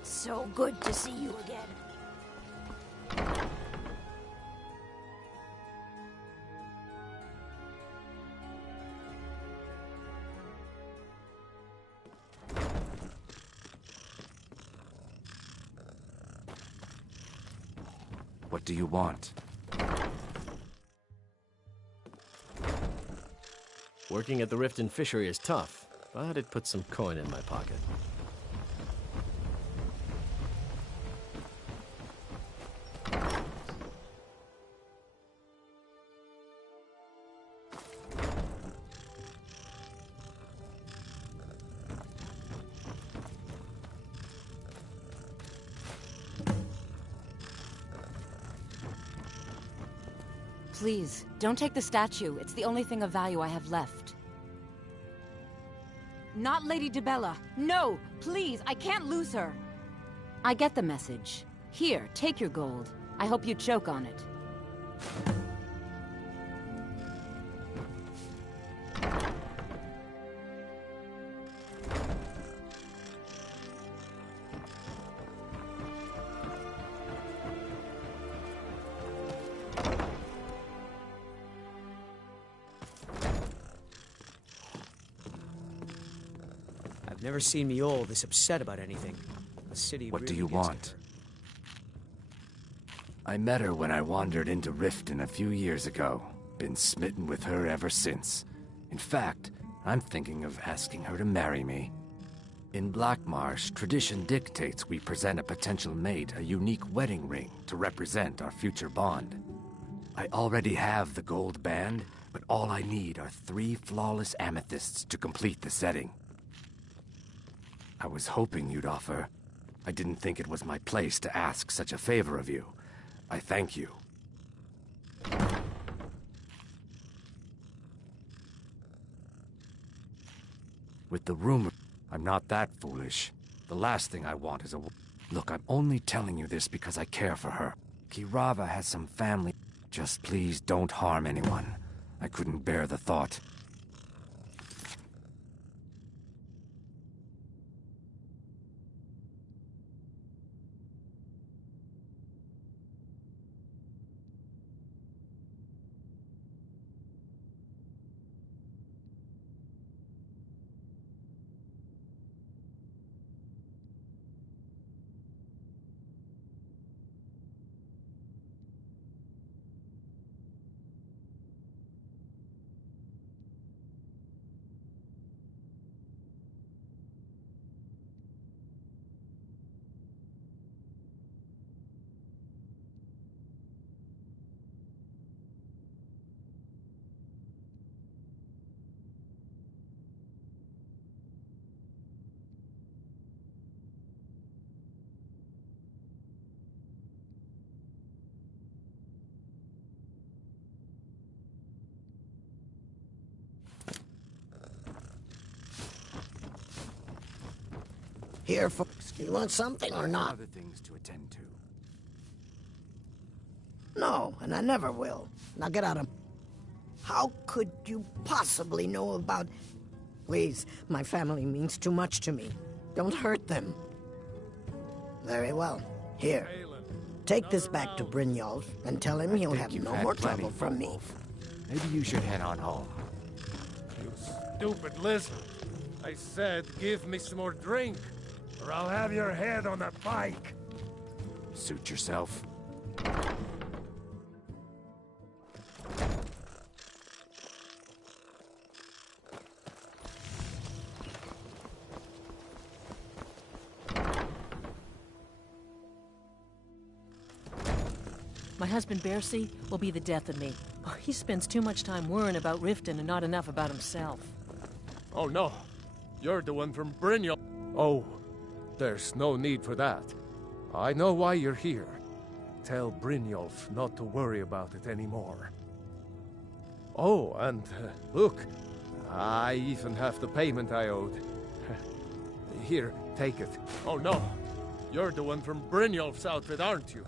It's so good to see you again. What do you want? Working at the Riften Fishery is tough, but it puts some coin in my pocket. Please, don't take the statue. It's the only thing of value I have left. Not Lady DeBella. No! Please, I can't lose her! I get the message. Here, take your gold. I hope you choke on it. I've never seen Miol this upset about anything. The city What do really you gets want? at her. I met her when I wandered into Riften a few years ago. Been smitten with her ever since. In fact, I'm thinking of asking her to marry me. In Blackmarsh, tradition dictates we present a potential mate a unique wedding ring to represent our future bond. I already have the gold band, but all I need are 3 flawless amethysts to complete the setting. I was hoping you'd offer. I didn't think it was my place to ask such a favor of you. I thank you. With the rumor, I'm not that foolish. The last thing I want is a... Look, I'm only telling you this because I care for her. Kirava has some family. Just please don't harm anyone. I couldn't bear the thought. Here, folks. You want something or not? Other things to attend to. No, and I never will. Now get out of... How could you possibly know about... Please, my family means too much to me. Don't hurt them. Very well. Here. Take this back to Brynjolf and tell him he'll have You've no had more plenty, trouble from me. Wolf. Maybe you should head on home. You stupid lizard. I said give me some more drink, or I'll have your head on a pike. Suit yourself. My husband, Bercy, will be the death of me. Oh, he spends too much time worrying about Riften and not enough about himself. Oh no, you're the one from Brynjolf. Oh, there's no need for that. I know why you're here. Tell Brynjolf not to worry about it anymore. Oh, and look, I even have the payment I owed. Here, take it. Oh no, you're the one from Brynjolf's outfit, aren't you?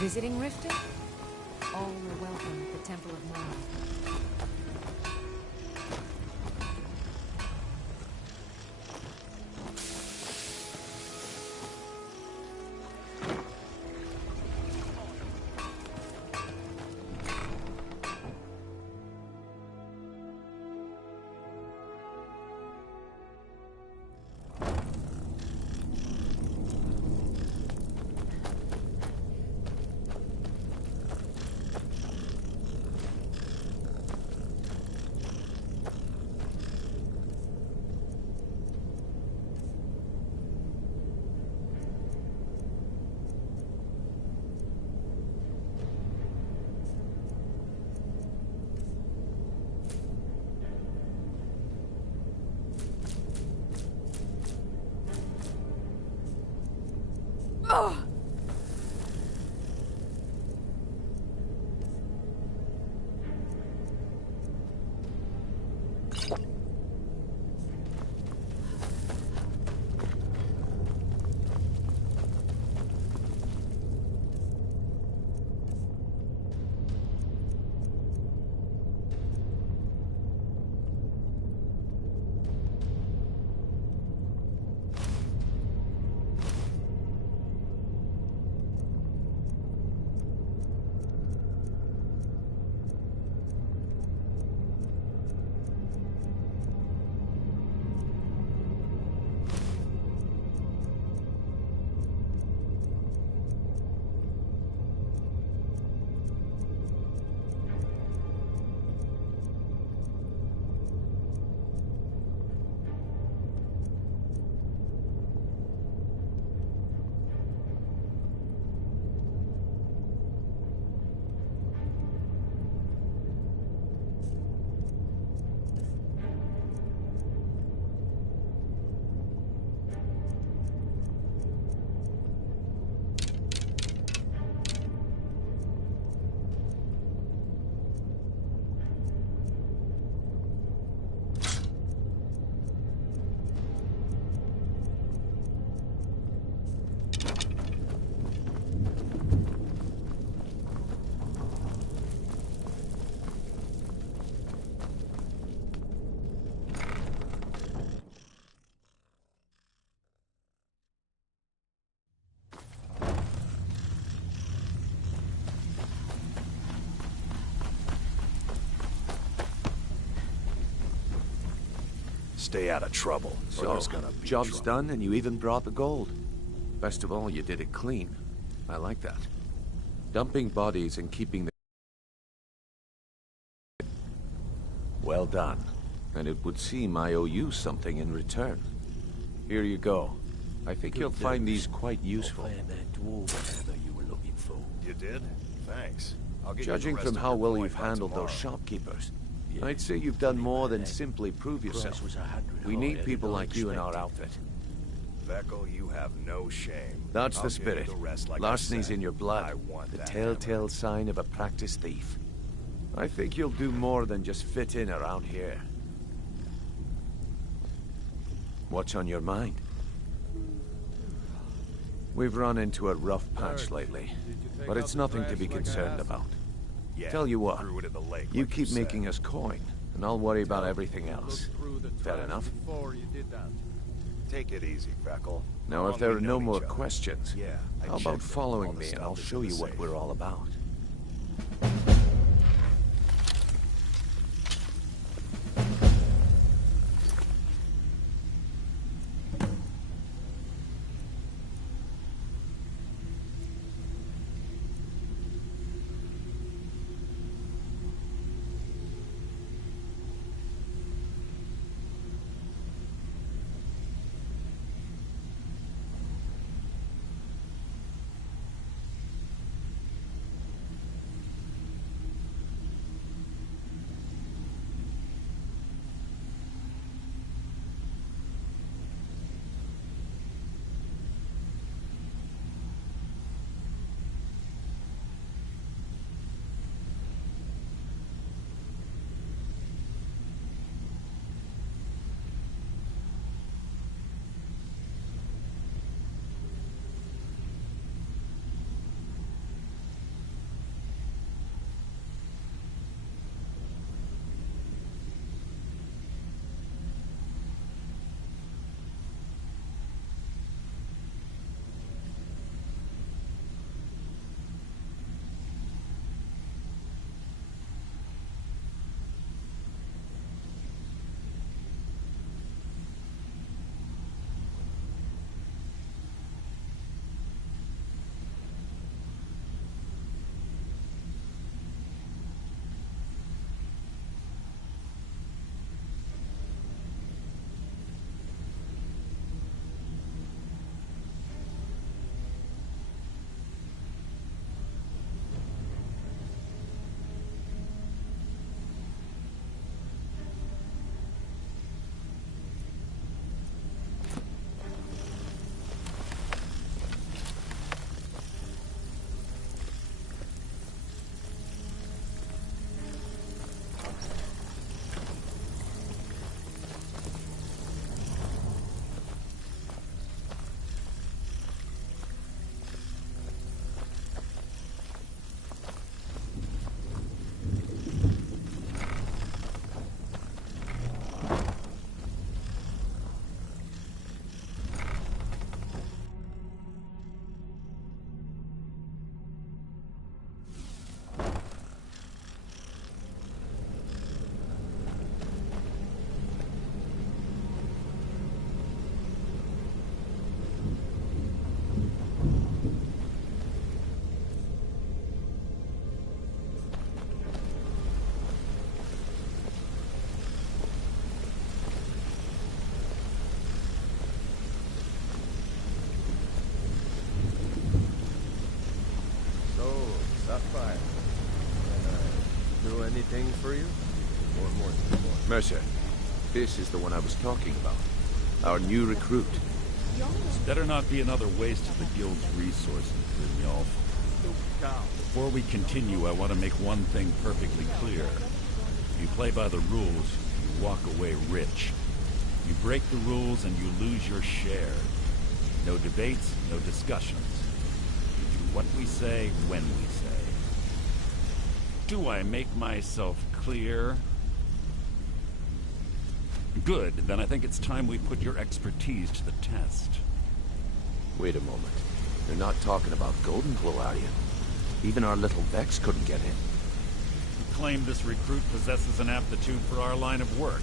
Visiting Riften? All are welcome at the Temple of Mara. Stay out of trouble. So, there's gonna be job's trouble. done and you even brought the gold. Best of all, you did it clean. I like that. Dumping bodies and keeping the... Well done. And it would seem I owe you something in return. Here you go. I think you'll find these quite useful. You did? Thanks. I'll get you Judging the rest from of how your well coin you've by handled those tomorrow. shopkeepers, I'd say you've done more than simply prove yourself. We need people like you in our outfit. Veckel, you have no shame. That's I'll the get you spirit. the rest like I Larceny's said. in your blood. I want The that telltale sign of a practiced thief. I think you'll do more than just fit in around here. What's on your mind? We've run into a rough patch lately, but it's nothing to be concerned about. Yeah, Tell you what, threw it in the lake, you like keep said. making us coin, and I'll worry about everything else. Fair enough? Take it easy, Veckel. Now, How if long there we are no known more each other? questions, Yeah, I how checked about it. following All the me and stuff I'll is show in the you what safe. we're all about. king for you? Or more than one? Mercer, this is the one I was talking about. Our new recruit. This better not be another waste of the guild's resources, Brynjolf. Before we continue, I want to make one thing perfectly clear. If you play by the rules, you walk away rich. You break the rules and you lose your share. No debates, no discussions. We do what we say, when we say. Do I make myself clear? Good, then I think it's time we put your expertise to the test. Wait a moment. You're not talking about Golden Glow, are you? Even our little Vex couldn't get in. You claim this recruit possesses an aptitude for our line of work.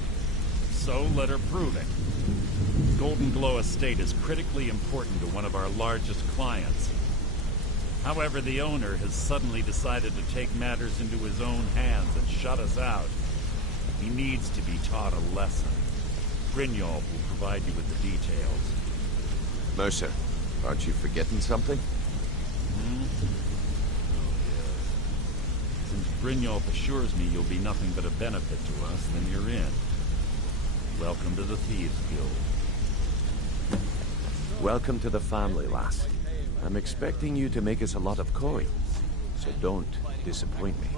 So let her prove it. Golden Glow Estate is critically important to one of our largest clients. However, the owner has suddenly decided to take matters into his own hands and shut us out. He needs to be taught a lesson. Brynjolf will provide you with the details. Mercer, aren't you forgetting something? Hmm? Oh, yes. Since Brynjolf assures me you'll be nothing but a benefit to us, then you're in. Welcome to the Thieves Guild. Welcome to the family, lass. I'm expecting you to make us a lot of coin, so don't disappoint me.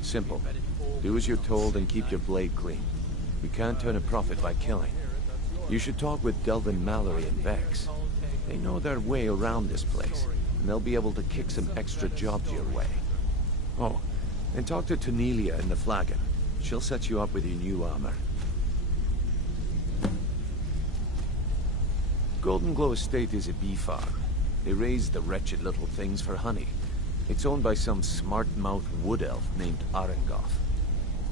Simple. Do as you're told and keep your blade clean. We can't turn a profit by killing. You should talk with Delvin Mallory and Vex. They know their way around this place, and they'll be able to kick some extra jobs your way. Oh, and talk to Tanelia in the Flagon. She'll set you up with your new armor. Golden Glow Estate is a bee farm. They raise the wretched little things for honey. It's owned by some smart-mouthed wood elf named Arengoth.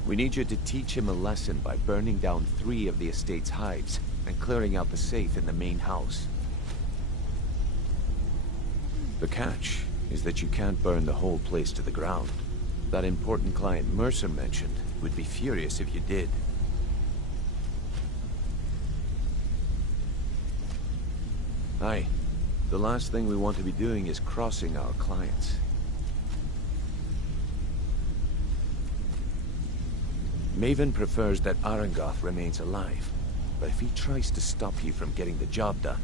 We need you to teach him a lesson by burning down 3 of the estate's hives and clearing out the safe in the main house. The catch is that you can't burn the whole place to the ground. That important client Mercer mentioned would be furious if you did. Aye. The last thing we want to be doing is crossing our clients. Maven prefers that Arengoth remains alive, but if he tries to stop you from getting the job done,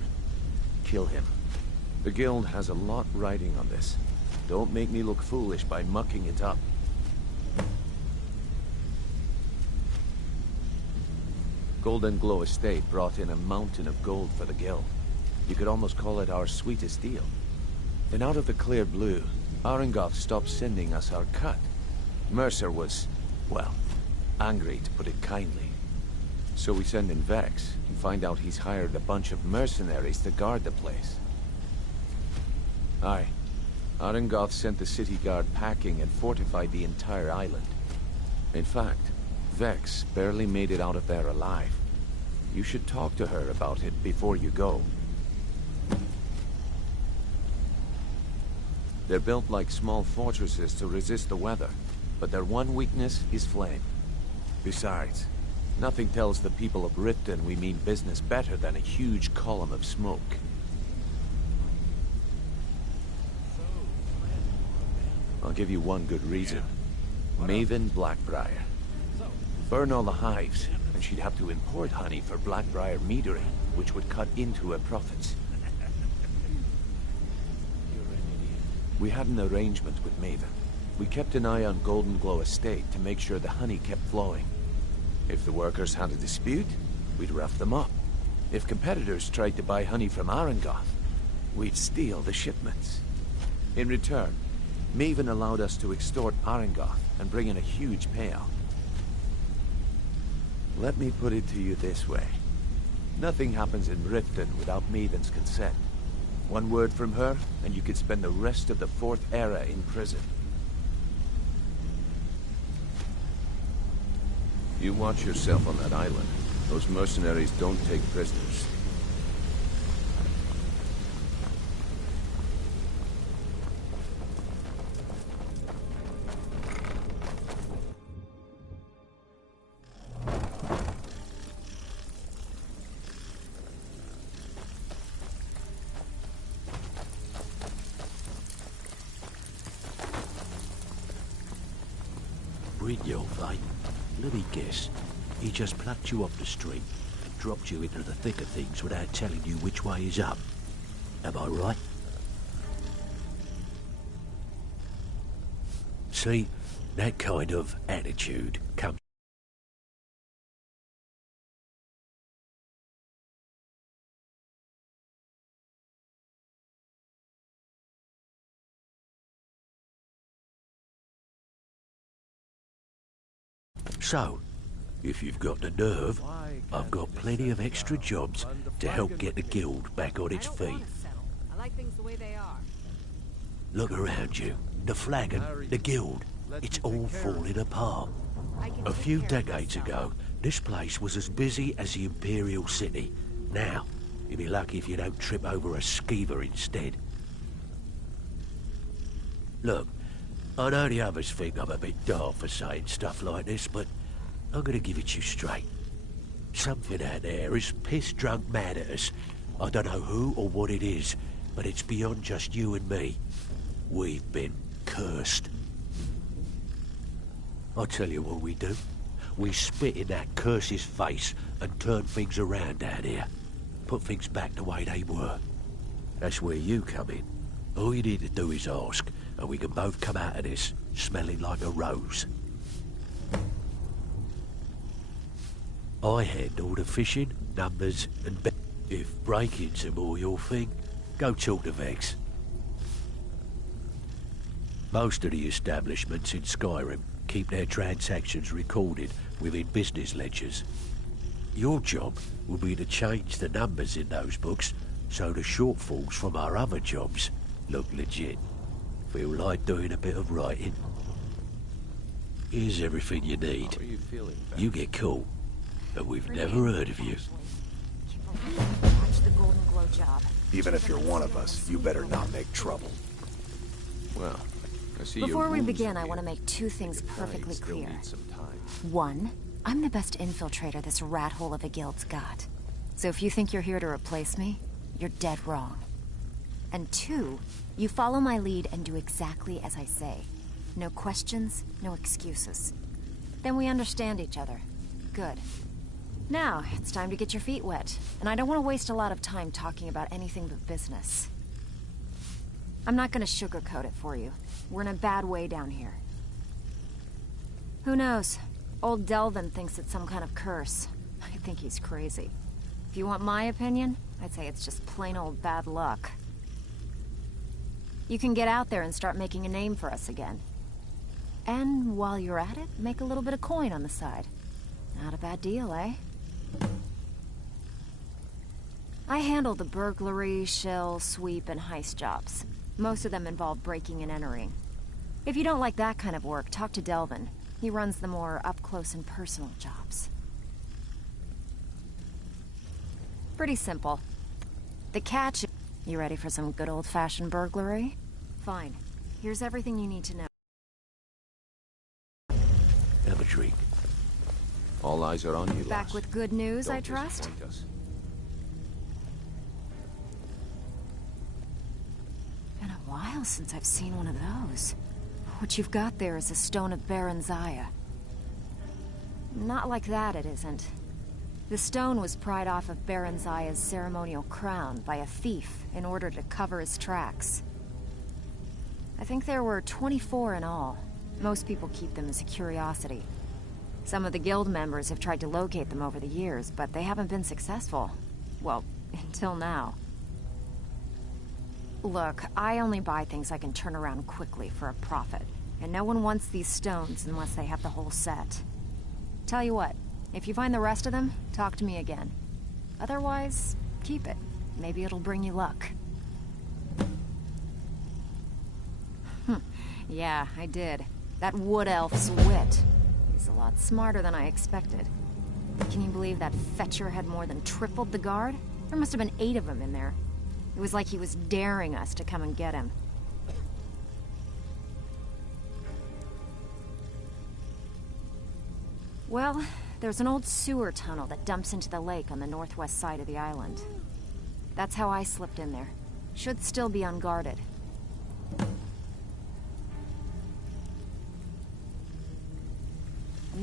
kill him. The guild has a lot riding on this. Don't make me look foolish by mucking it up. Golden Glow Estate brought in a mountain of gold for the guild. You could almost call it our sweetest deal. Then out of the clear blue, Arengoth stopped sending us our cut. Mercer was, well, angry to put it kindly. So we send in Vex and find out he's hired a bunch of mercenaries to guard the place. Aye. Arengoth sent the city guard packing and fortified the entire island. In fact, Vex barely made it out of there alive. You should talk to her about it before you go. They're built like small fortresses to resist the weather, but their one weakness is flame. Besides, nothing tells the people of Riften we mean business better than a huge column of smoke. I'll give you one good reason. Maven Blackbriar. Burn all the hives, and she'd have to import honey for Blackbriar metering, which would cut into her profits. We had an arrangement with Maven. We kept an eye on Golden Glow Estate to make sure the honey kept flowing. If the workers had a dispute, we'd rough them up. If competitors tried to buy honey from Arengoth, we'd steal the shipments. In return, Maven allowed us to extort Arengoth and bring in a huge payout. Let me put it to you this way. Nothing happens in Riften without Maven's consent. One word from her, and you could spend the rest of the 4th Era in prison. You watch yourself on that island. Those mercenaries don't take prisoners. Brynjolf, eh? Let me guess. He just plucked you off the street and dropped you into the thick of things without telling you which way is up. Am I right? See, that kind of attitude comes... So, if you've got the nerve, I've got plenty of extra jobs to help get the guild back on its feet. I like things the way they are. Look around you. The flagon, the guild, it's all falling apart. A few decades ago, this place was as busy as the Imperial City. Now, you'll be lucky if you don't trip over a skeever instead. Look, I know the others think I'm a bit daft for saying stuff like this, but I'm gonna give it to you straight. Something out there is piss-drunk mad at us. I don't know who or what it is, but it's beyond just you and me. We've been cursed. I'll tell you what we do. We spit in that curse's face and turn things around down here. Put things back the way they were. That's where you come in. All you need to do is ask, and we can both come out of this smelling like a rose. I handle the fishing, numbers, and if break-ins are more your thing, go talk to Vex. Most of the establishments in Skyrim keep their transactions recorded within business ledgers. Your job will be to change the numbers in those books so the shortfalls from our other jobs look legit. Feel like doing a bit of writing? Here's everything you need. How are you feeling, Beth? You get cool, but we've never heard of you. Watch the Golden Glow job. Even if you're one of us, you better not make trouble. Well, I see Before your we wounds begin, are I healed. want to make two things Your perfectly blade still clear. needs some time. One, I'm the best infiltrator this rat hole of a guild's got. So if you think you're here to replace me, you're dead wrong. And two, you follow my lead and do exactly as I say. No questions, no excuses. Then we understand each other. Good. Now, it's time to get your feet wet, and I don't want to waste a lot of time talking about anything but business. I'm not gonna sugarcoat it for you. We're in a bad way down here. Who knows? Old Delvin thinks it's some kind of curse. I think he's crazy. If you want my opinion, I'd say it's just plain old bad luck. You can get out there and start making a name for us again. And while you're at it, make a little bit of coin on the side. Not a bad deal, eh? I handle the burglary, shell, sweep, and heist jobs. Most of them involve breaking and entering. If you don't like that kind of work, talk to Delvin. He runs the more up-close and personal jobs. Pretty simple. The catch... You ready for some good old-fashioned burglary? Fine. Here's everything you need to know. Have a drink. All eyes are on you, Back lass. with good news, Don't I trust? disappoint us. Been a while since I've seen one of those. What you've got there is a stone of Baron Zaya. Not like that, it isn't. The stone was pried off of Baron Zaya's ceremonial crown by a thief in order to cover his tracks. I think there were 24 in all. Most people keep them as a curiosity. Some of the guild members have tried to locate them over the years, but they haven't been successful. Well, until now. Look, I only buy things I can turn around quickly for a profit, and no one wants these stones unless they have the whole set. Tell you what, if you find the rest of them, talk to me again. Otherwise, keep it. Maybe it'll bring you luck. Yeah, I did. That wood elf's wit. He's a lot smarter than I expected. Can you believe that fetcher had more than tripled the guard? There must have been 8 of them in there. It was like he was daring us to come and get him. Well, there's an old sewer tunnel that dumps into the lake on the northwest side of the island. That's how I slipped in there. Should still be unguarded.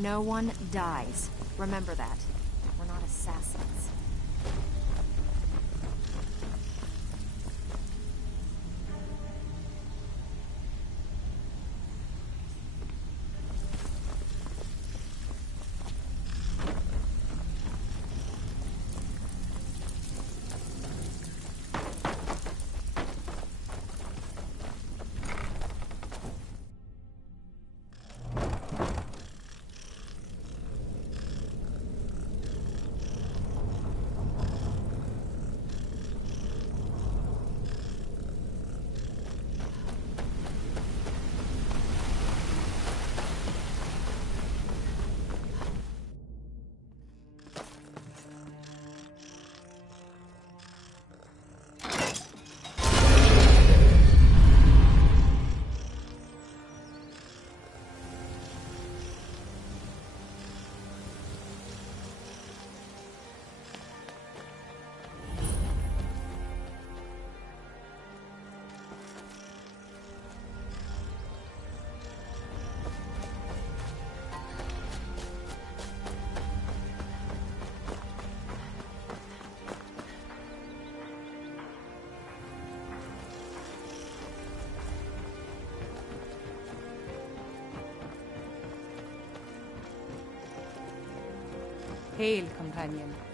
No one dies. Remember that. We're not assassins. Hail, companion.